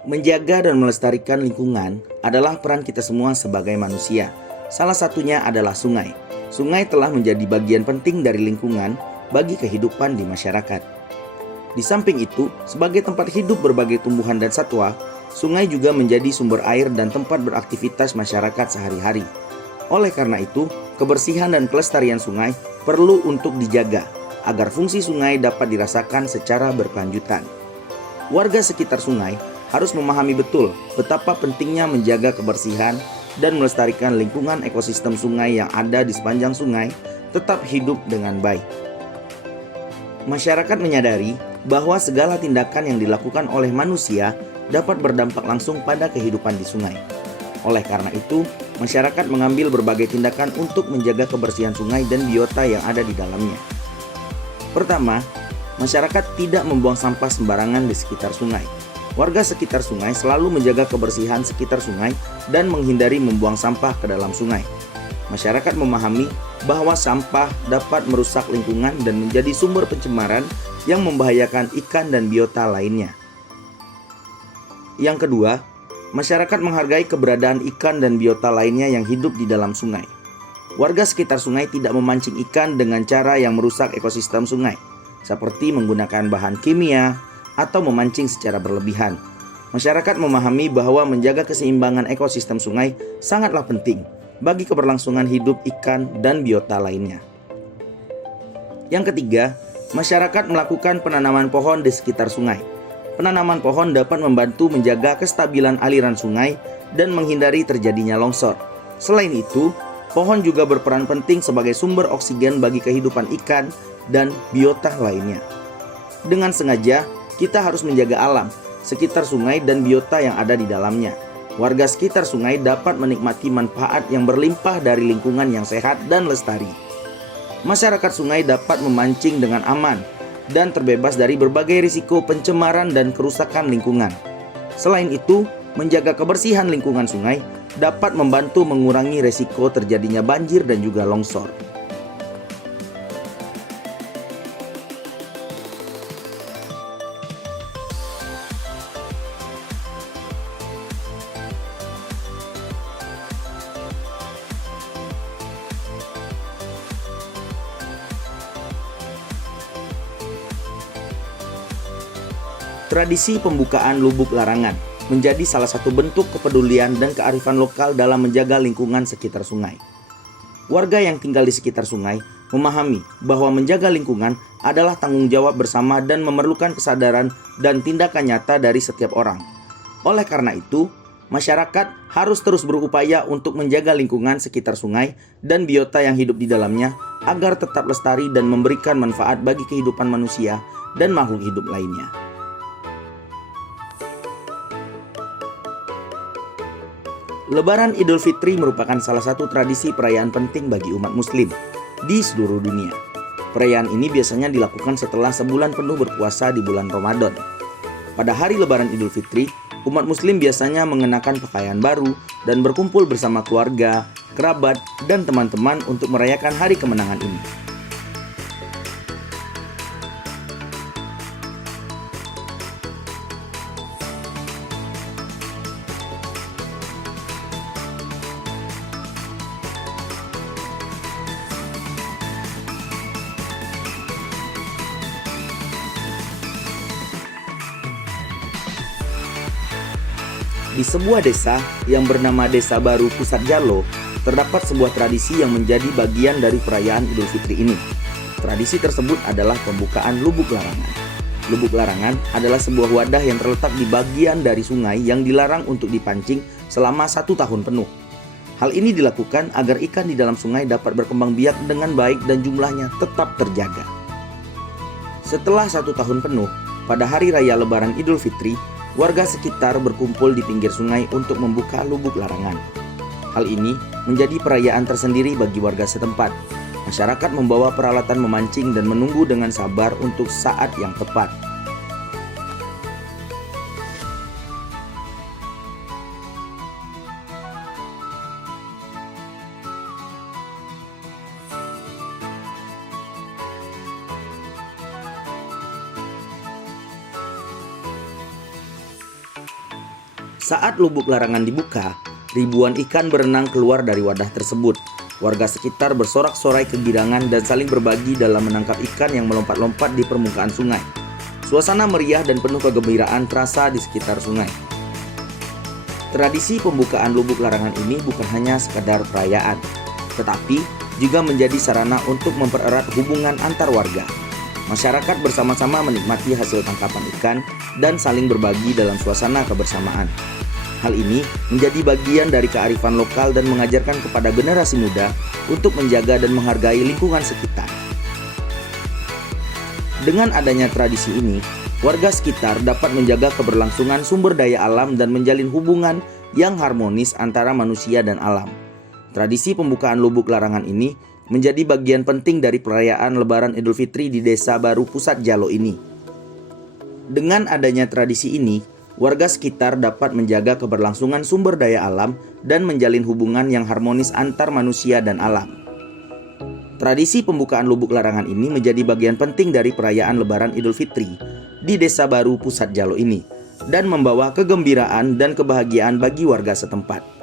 Menjaga dan melestarikan lingkungan adalah peran kita semua sebagai manusia. Salah satunya adalah sungai. Sungai telah menjadi bagian penting dari lingkungan bagi kehidupan di masyarakat. Di samping itu, sebagai tempat hidup berbagai tumbuhan dan satwa, sungai juga menjadi sumber air dan tempat beraktivitas masyarakat sehari-hari. Oleh karena itu, kebersihan dan kelestarian sungai perlu untuk dijaga agar fungsi sungai dapat dirasakan secara berkelanjutan. Warga sekitar sungai harus memahami betul betapa pentingnya menjaga kebersihan dan melestarikan lingkungan ekosistem sungai yang ada di sepanjang sungai tetap hidup dengan baik. Masyarakat menyadari bahwa segala tindakan yang dilakukan oleh manusia dapat berdampak langsung pada kehidupan di sungai. Oleh karena itu, masyarakat mengambil berbagai tindakan untuk menjaga kebersihan sungai dan biota yang ada di dalamnya. Pertama, masyarakat tidak membuang sampah sembarangan di sekitar sungai. Warga sekitar sungai selalu menjaga kebersihan sekitar sungai dan menghindari membuang sampah ke dalam sungai. Masyarakat memahami bahwa sampah dapat merusak lingkungan dan menjadi sumber pencemaran yang membahayakan ikan dan biota lainnya. Yang kedua, masyarakat menghargai keberadaan ikan dan biota lainnya yang hidup di dalam sungai. Warga sekitar sungai tidak memancing ikan dengan cara yang merusak ekosistem sungai, seperti menggunakan bahan kimia atau memancing secara berlebihan. Masyarakat memahami bahwa menjaga keseimbangan ekosistem sungai sangatlah penting bagi keberlangsungan hidup ikan dan biota lainnya. Yang ketiga, masyarakat melakukan penanaman pohon di sekitar sungai. Penanaman pohon dapat membantu menjaga kestabilan aliran sungai dan menghindari terjadinya longsor. Selain itu, pohon juga berperan penting sebagai sumber oksigen bagi kehidupan ikan dan biota lainnya. Dengan sengaja, kita harus menjaga alam sekitar sungai dan biota yang ada di dalamnya. Warga sekitar sungai dapat menikmati manfaat yang berlimpah dari lingkungan yang sehat dan lestari. Masyarakat sungai dapat memancing dengan aman dan terbebas dari berbagai risiko pencemaran dan kerusakan lingkungan. Selain itu, menjaga kebersihan lingkungan sungai dapat membantu mengurangi risiko terjadinya banjir dan juga longsor. Tradisi pembukaan lubuk larangan menjadi salah satu bentuk kepedulian dan kearifan lokal dalam menjaga lingkungan sekitar sungai. Warga yang tinggal di sekitar sungai memahami bahwa menjaga lingkungan adalah tanggung jawab bersama dan memerlukan kesadaran dan tindakan nyata dari setiap orang. Oleh karena itu, masyarakat harus terus berupaya untuk menjaga lingkungan sekitar sungai dan biota yang hidup di dalamnya agar tetap lestari dan memberikan manfaat bagi kehidupan manusia dan makhluk hidup lainnya. Lebaran Idul Fitri merupakan salah satu tradisi perayaan penting bagi umat muslim di seluruh dunia. Perayaan ini biasanya dilakukan setelah sebulan penuh berpuasa di bulan Ramadan. Pada hari Lebaran Idul Fitri, umat muslim biasanya mengenakan pakaian baru dan berkumpul bersama keluarga, kerabat, dan teman-teman untuk merayakan hari kemenangan ini. Di sebuah desa yang bernama Desa Baru Pusat Jalo, terdapat sebuah tradisi yang menjadi bagian dari perayaan Idul Fitri ini. Tradisi tersebut adalah pembukaan lubuk larangan. Lubuk larangan adalah sebuah wadah yang terletak di bagian dari sungai yang dilarang untuk dipancing selama 1 tahun penuh. Hal ini dilakukan agar ikan di dalam sungai dapat berkembang biak dengan baik dan jumlahnya tetap terjaga. Setelah 1 tahun penuh, pada hari raya Lebaran Idul Fitri, warga sekitar berkumpul di pinggir sungai untuk membuka lubuk larangan. Hal ini menjadi perayaan tersendiri bagi warga setempat. Masyarakat membawa peralatan memancing dan menunggu dengan sabar untuk saat yang tepat. Saat lubuk larangan dibuka, ribuan ikan berenang keluar dari wadah tersebut. Warga sekitar bersorak-sorai kegirangan dan saling berbagi dalam menangkap ikan yang melompat-lompat di permukaan sungai. Suasana meriah dan penuh kegembiraan terasa di sekitar sungai. Tradisi pembukaan lubuk larangan ini bukan hanya sekadar perayaan, tetapi juga menjadi sarana untuk mempererat hubungan antar warga. Masyarakat bersama-sama menikmati hasil tangkapan ikan dan saling berbagi dalam suasana kebersamaan. Hal ini menjadi bagian dari kearifan lokal dan mengajarkan kepada generasi muda untuk menjaga dan menghargai lingkungan sekitar. Dengan adanya tradisi ini, warga sekitar dapat menjaga keberlangsungan sumber daya alam dan menjalin hubungan yang harmonis antara manusia dan alam. Tradisi pembukaan lubuk larangan ini menjadi bagian penting dari perayaan Lebaran Idul Fitri di Desa Baru Pusat Jalo ini. Dengan adanya tradisi ini, warga sekitar dapat menjaga keberlangsungan sumber daya alam dan menjalin hubungan yang harmonis antar manusia dan alam. Tradisi pembukaan lubuk larangan ini menjadi bagian penting dari perayaan Lebaran Idul Fitri di Desa Baru Pusat Jalo ini dan membawa kegembiraan dan kebahagiaan bagi warga setempat.